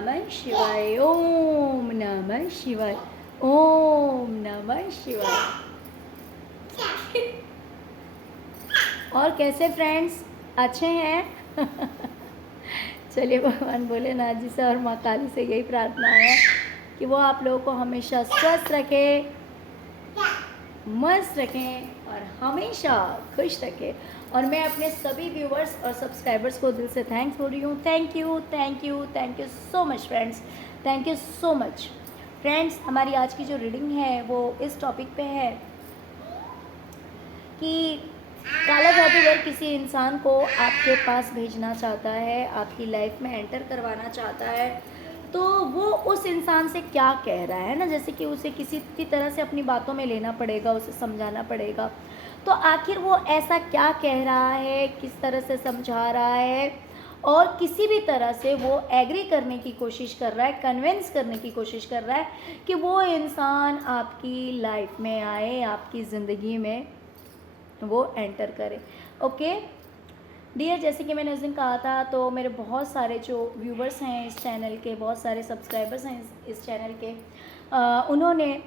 नमः शिवाय, ओम नमः शिवाय, ओम नमः शिवाय। और कैसे फ्रेंड्स, अच्छे हैं? चलिए, भगवान भोलेनाथ जी से और माँ काली से यही प्रार्थना है कि वो आप लोगों को हमेशा स्वस्थ रखें, मस्त रखें और हमेशा खुश रखें। और मैं अपने सभी व्यूवर्स और सब्सक्राइबर्स को दिल से थैंक्स बोल रही हूँ। Thank you, thank you, thank you so much friends, thank you so much friends. हमारी आज की जो रीडिंग है वो इस टॉपिक पे है कि काला जादूगर किसी इंसान को आपके पास भेजना चाहता है, आपकी लाइफ में एंटर करवाना चाहता है, तो वो उस इंसान से क्या कह रहा है ना, जैसे कि उसे किसी की तरह से अपनी बातों में लेना पड़ेगा, उसे समझाना पड़ेगा। तो आखिर वो ऐसा क्या कह रहा है, किस तरह से समझा रहा है, और किसी भी तरह से वो एग्री करने की कोशिश कर रहा है, कन्विंस करने की कोशिश कर रहा है कि वो इंसान आपकी लाइफ में आए, आपकी ज़िंदगी में वो एंटर करे। ओके डियर, जैसे कि मैंने उस दिन कहा था, तो मेरे बहुत सारे जो व्यूवर्स हैं इस चैनल के, बहुत सारे सब्सक्राइबर्स हैं इस चैनल के, उन्होंने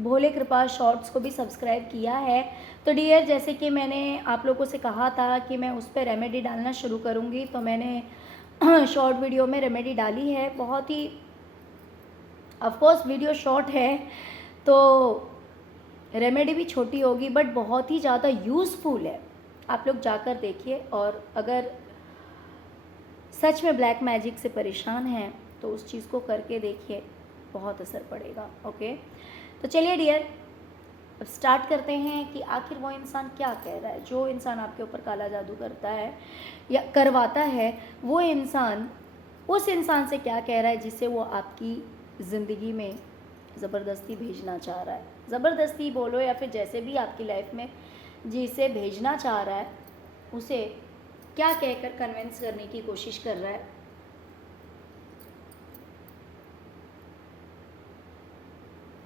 भोले कृपा शॉर्ट्स को भी सब्सक्राइब किया है। तो डियर, जैसे कि मैंने आप लोगों से कहा था कि मैं उस पर रेमेडी डालना शुरू करूँगी, तो मैंने शॉर्ट वीडियो में रेमेडी डाली है। बहुत ही ऑफकोर्स वीडियो शॉर्ट है तो रेमेडी भी छोटी होगी, बट बहुत ही ज़्यादा यूज़फुल है। आप लोग जाकर देखिए, और अगर सच में ब्लैक मैजिक से परेशान हैं तो उस चीज़ को करके देखिए, बहुत असर पड़ेगा। ओके, तो चलिए डियर, अब स्टार्ट करते हैं कि आखिर वो इंसान क्या कह रहा है। जो इंसान आपके ऊपर काला जादू करता है या करवाता है, वो इंसान उस इंसान से क्या कह रहा है जिसे वो आपकी ज़िंदगी में ज़बरदस्ती भेजना चाह रहा है। ज़बरदस्ती बोलो या फिर जैसे भी आपकी लाइफ में जिसे भेजना चाह रहा है, उसे क्या कहकर कन्विंस करने की कोशिश कर रहा है।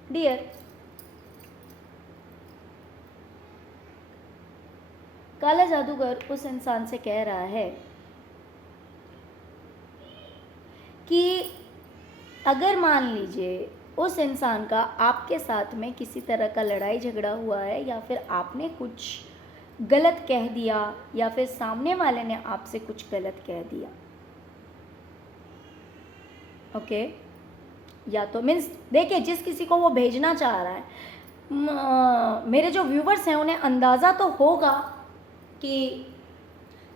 डियर, काला जादूगर उस इंसान से कह रहा है कि अगर मान लीजिए उस इंसान का आपके साथ में किसी तरह का लड़ाई झगड़ा हुआ है, या फिर आपने कुछ गलत कह दिया, या फिर सामने वाले ने आपसे कुछ गलत कह दिया, ओके, या तो मीन्स देखिए, जिस किसी को वो भेजना चाह रहा है, मेरे जो व्यूवर्स हैं उन्हें अंदाज़ा तो होगा कि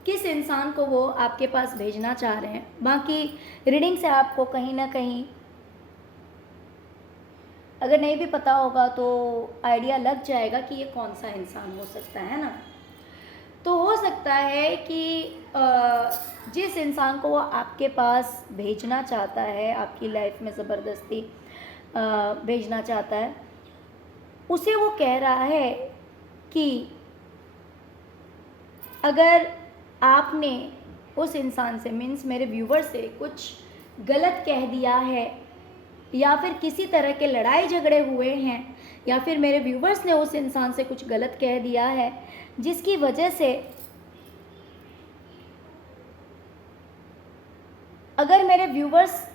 किस इंसान को वो आपके पास भेजना चाह रहे हैं। बाकी रीडिंग से आपको कहीं ना कहीं, अगर नहीं भी पता होगा तो आइडिया लग जाएगा कि ये कौन सा इंसान हो सकता है ना। तो हो सकता है कि जिस इंसान को वो आपके पास भेजना चाहता है, आपकी लाइफ में ज़बरदस्ती भेजना चाहता है, उसे वो कह रहा है कि अगर आपने उस इंसान से, मीन्स मेरे व्यूवर से, कुछ गलत कह दिया है, या फिर किसी तरह के लड़ाई झगड़े हुए हैं, या फिर मेरे व्यूवर्स ने उस इंसान से कुछ गलत कह दिया है, जिसकी वजह से अगर मेरे व्यूवर्स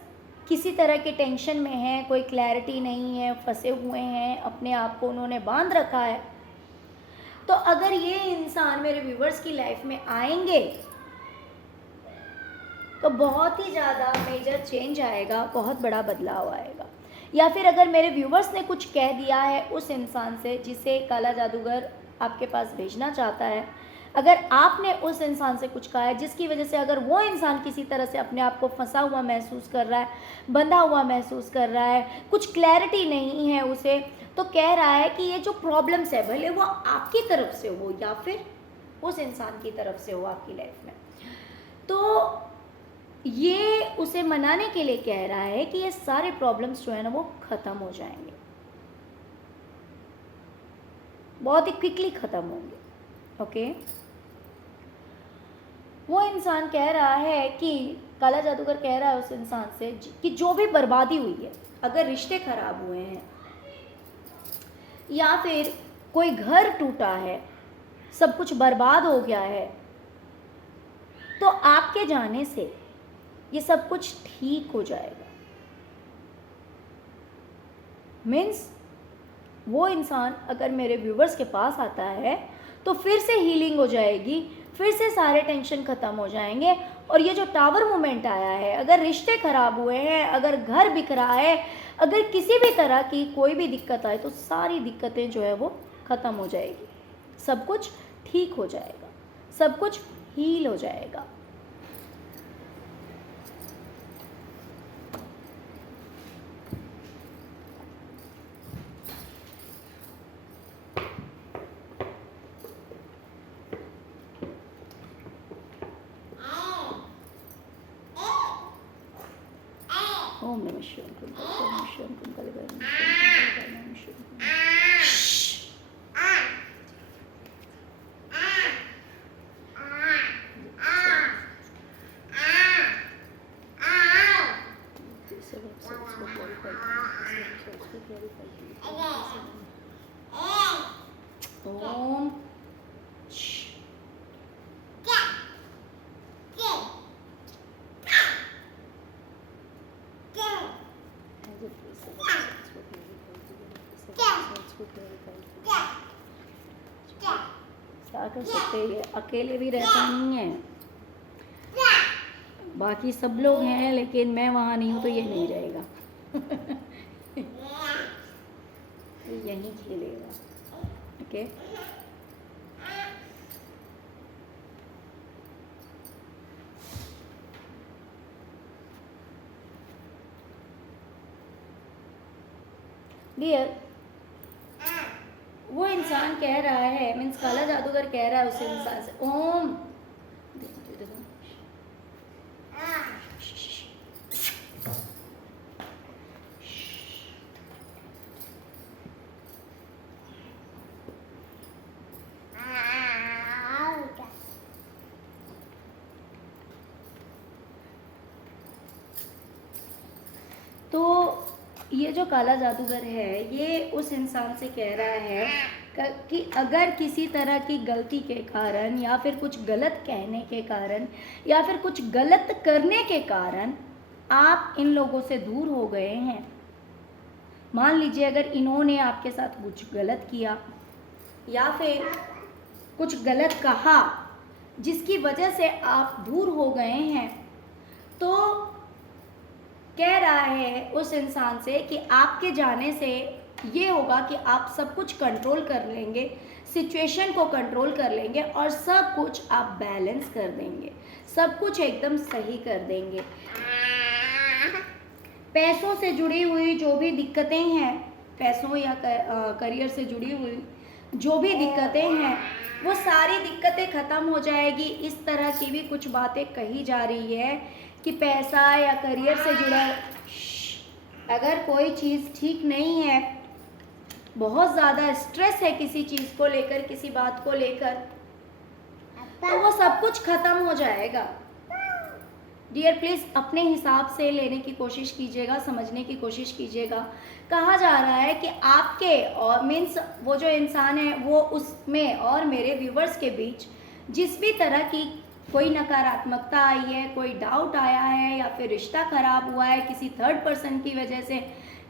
किसी तरह के टेंशन में हैं, कोई क्लैरिटी नहीं है, फंसे हुए हैं, अपने आप को उन्होंने बांध रखा है, तो अगर ये इंसान मेरे व्यूवर्स की लाइफ में आएंगे तो बहुत ही ज़्यादा मेजर चेंज आएगा, बहुत बड़ा बदलाव आएगा। या फिर अगर मेरे व्यूवर्स ने कुछ कह दिया है उस इंसान से जिसे काला जादूगर आपके पास भेजना चाहता है, अगर आपने उस इंसान से कुछ कहा है जिसकी वजह से अगर वो इंसान किसी तरह से अपने आप को फंसा हुआ महसूस कर रहा है, बंधा हुआ महसूस कर रहा है, कुछ क्लैरिटी नहीं है उसे, तो कह रहा है कि ये जो प्रॉब्लम्स है, भले वो आपकी तरफ से हो या फिर उस इंसान की तरफ से हो आपकी लाइफ में, तो ये उसे मनाने के लिए कह रहा है कि ये सारे प्रॉब्लम्स जो है ना वो ख़त्म हो जाएंगे, बहुत ही क्विकली ख़त्म होंगे। ओके, वो इंसान कह रहा है कि काला जादूगर कह रहा है उस इंसान से कि जो भी बर्बादी हुई है, अगर रिश्ते खराब हुए हैं, या फिर कोई घर टूटा है, सब कुछ बर्बाद हो गया है, तो आपके जाने से ये सब कुछ ठीक हो जाएगा। मीन्स वो इंसान अगर मेरे व्यूवर्स के पास आता है तो फिर से हीलिंग हो जाएगी, फिर से सारे टेंशन ख़त्म हो जाएंगे। और ये जो टावर मोमेंट आया है, अगर रिश्ते ख़राब हुए हैं, अगर घर बिक रहा है, अगर किसी भी तरह की कोई भी दिक्कत आए तो सारी दिक्कतें जो है वो ख़त्म हो जाएगी, सब कुछ ठीक हो जाएगा, सब कुछ हील हो जाएगा। ओम नमः शिवाय, ओम नमः शिवाय, ओम काले नमः शिवाय, ओम नमः शिवाय। ओम क्या कर सकते हैं, अकेले भी रहता नहीं है, बाकी सब लोग हैं, लेकिन मैं वहाँ नहीं हूँ तो ये नहीं रहेगा। यहीं खेलेगा। ओके, डियर, वो इंसान कह रहा है, मीन्स काला जादूगर कह रहा है उस इंसान से, ओम तो ये जो काला जादूगर है ये उस इंसान से कह रहा है कि अगर किसी तरह की गलती के कारण या फिर कुछ गलत कहने के कारण या फिर कुछ गलत करने के कारण आप इन लोगों से दूर हो गए हैं, मान लीजिए अगर इन्होंने आपके साथ कुछ गलत किया या फिर कुछ गलत कहा जिसकी वजह से आप दूर हो गए हैं, तो कह रहा है उस इंसान से कि आपके जाने से ये होगा कि आप सब कुछ कंट्रोल कर लेंगे, सिचुएशन को कंट्रोल कर लेंगे और सब कुछ आप बैलेंस कर देंगे, सब कुछ एकदम सही कर देंगे। पैसों से जुड़ी हुई जो भी दिक्कतें हैं, पैसों या करियर से जुड़ी हुई जो भी दिक्कतें हैं, वो सारी दिक्कतें ख़त्म हो जाएगी। इस तरह की भी कुछ बातें कही जा रही है कि पैसा या करियर से जुड़ा अगर कोई चीज़ ठीक नहीं है, बहुत ज़्यादा स्ट्रेस है किसी चीज़ को लेकर, किसी बात को लेकर, तो वो सब कुछ ख़त्म हो जाएगा। डियर, प्लीज़ अपने हिसाब से लेने की कोशिश कीजिएगा, समझने की कोशिश कीजिएगा। कहा जा रहा है कि आपके और मीन्स वो जो इंसान है वो उसमें और मेरे व्यूवर्स के बीच जिस भी तरह की कोई नकारात्मकता आई है, कोई डाउट आया है या फिर रिश्ता ख़राब हुआ है किसी थर्ड पर्सन की वजह से,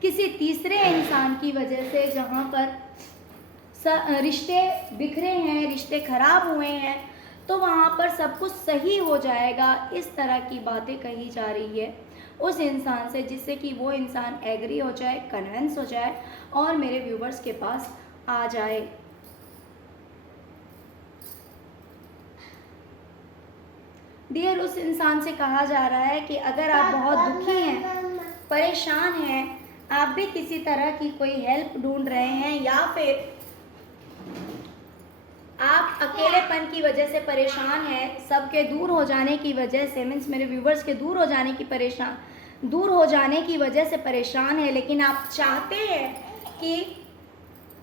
किसी तीसरे इंसान की वजह से, जहाँ पर रिश्ते बिखरे हैं, रिश्ते ख़राब हुए हैं, तो वहाँ पर सब कुछ सही हो जाएगा। इस तरह की बातें कही जा रही है उस इंसान से, जिससे कि वो इंसान एग्री हो जाए, कन्विंस हो जाए और मेरे व्यूवर्स के पास आ जाए। डियर, उस इंसान से कहा जा रहा है कि अगर आप बहुत दुखी हैं, परेशान हैं, आप भी किसी तरह की कोई हेल्प ढूंढ रहे हैं या फिर आप अकेलेपन की वजह से परेशान हैं, सबके दूर हो जाने की वजह से, मीन्स मेरे व्यूवर्स के दूर हो जाने की वजह से परेशान है, लेकिन आप चाहते हैं कि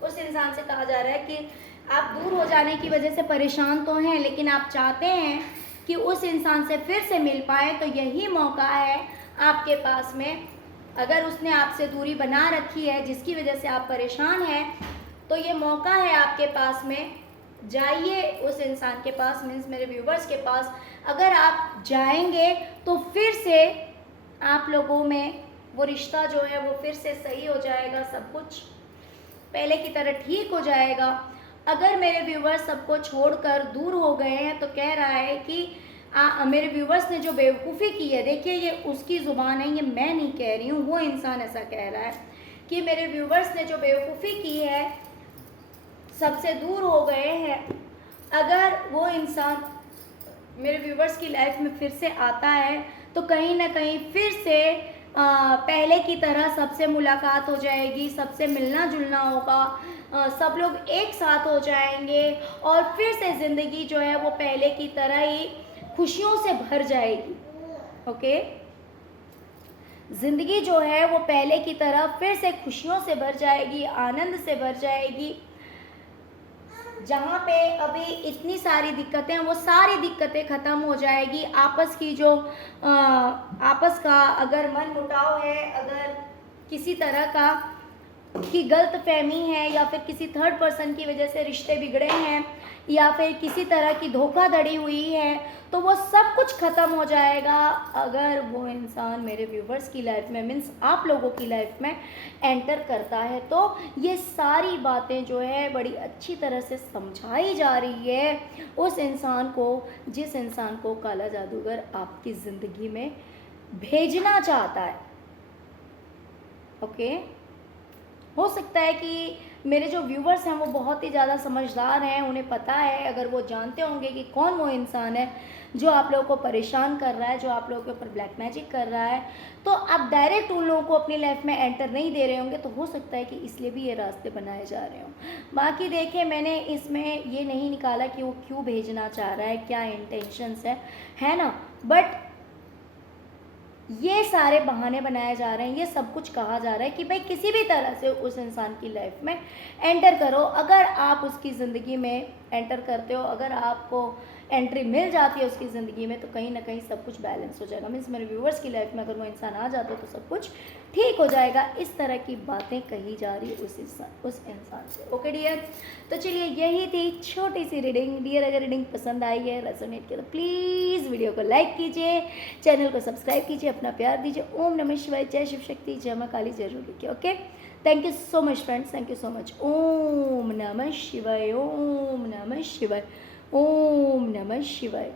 उस इंसान से कहा जा रहा है कि आप दूर हो जाने की वजह से परेशान तो हैं, लेकिन आप चाहते हैं कि उस इंसान से फिर से मिल पाए। तो यही मौका है आपके पास में। अगर उसने आपसे दूरी बना रखी है जिसकी वजह से आप परेशान हैं, तो ये मौका है आपके पास में जाइए उस इंसान के पास, मीन्स मेरे व्यूवर्स के पास। अगर आप जाएंगे तो फिर से आप लोगों में वो रिश्ता जो है वो फिर से सही हो जाएगा, सब कुछ पहले की तरह ठीक हो जाएगा। अगर मेरे व्यूवर्स सबको छोड़कर दूर हो गए हैं तो कह रहा है कि मेरे व्यूवर्स ने जो बेवकूफ़ी की है, देखिए ये उसकी ज़ुबान है, ये मैं नहीं कह रही हूँ, वो इंसान ऐसा कह रहा है कि मेरे व्यूवर्स ने जो बेवकूफ़ी की है, सबसे दूर हो गए हैं। अगर वो इंसान मेरे व्यूवर्स की लाइफ में फिर से आता है तो कहीं ना कहीं फिर से पहले की तरह सबसे मुलाकात हो जाएगी, सबसे मिलना जुलना होगा, सब लोग एक साथ हो जाएंगे और फिर से ज़िंदगी जो है वो पहले की तरह ही खुशियों से भर जाएगी। ओके, ज़िंदगी जो है वो पहले की तरह फिर से खुशियों से भर जाएगी, आनंद से भर जाएगी। जहाँ पे अभी इतनी सारी दिक्कतें हैं वो सारी दिक्कतें ख़त्म हो जाएगी। आपस की जो आपस का अगर मन मुटाव है, अगर किसी तरह का की गलत फहमी है या फिर किसी थर्ड पर्सन की वजह से रिश्ते बिगड़े हैं या फिर किसी तरह की धोखाधड़ी हुई है तो वो सब कुछ ख़त्म हो जाएगा अगर वो इंसान मेरे व्यूवर्स की लाइफ में, मीन्स आप लोगों की लाइफ में एंटर करता है। तो ये सारी बातें जो है बड़ी अच्छी तरह से समझाई जा रही है उस इंसान को, जिस इंसान को काला जादूगर आपकी ज़िंदगी में भेजना चाहता है। ओके, हो सकता है कि मेरे जो व्यूवर्स हैं वो बहुत ही ज़्यादा समझदार हैं, उन्हें पता है, अगर वो जानते होंगे कि कौन वो इंसान है जो आप लोगों को परेशान कर रहा है, जो आप लोगों के ऊपर ब्लैक मैजिक कर रहा है, तो आप डायरेक्ट उन लोगों को अपनी लाइफ में एंटर नहीं दे रहे होंगे, तो हो सकता है कि इसलिए भी ये रास्ते बनाए जा रहे हों। बाकी देखिए, मैंने इसमें ये नहीं निकाला कि वो क्यों भेजना चाह रहा है, क्या इंटेंशंस है ना, बट ये सारे बहाने बनाए जा रहे हैं, ये सब कुछ कहा जा रहा है कि भाई किसी भी तरह से उस इंसान की लाइफ में एंटर करो। अगर आप उसकी ज़िंदगी में एंटर करते हो, अगर आपको एंट्री मिल जाती है उसकी ज़िंदगी में, तो कहीं ना कहीं सब कुछ बैलेंस हो जाएगा। मीन्स मेरे व्यूवर्स की लाइफ में अगर वो इंसान आ जाता है तो सब कुछ ठीक हो जाएगा। इस तरह की बातें कही जा रही है उस इंसान से। ओके डियर, तो चलिए यही थी छोटी सी रीडिंग। डियर, अगर रीडिंग पसंद आई है, रेजोनेट किया, तो प्लीज़ वीडियो को लाइक कीजिए, चैनल को सब्सक्राइब कीजिए, अपना प्यार दीजिए। ओम नमः शिवाय, जय शिव शक्ति, जय माँ काली, जरूर लिखिए। Okay, thank you so much friends, thank you so much. ओम नमः शिवाय, ओम नमः शिवाय, ओम नमः शिवाय।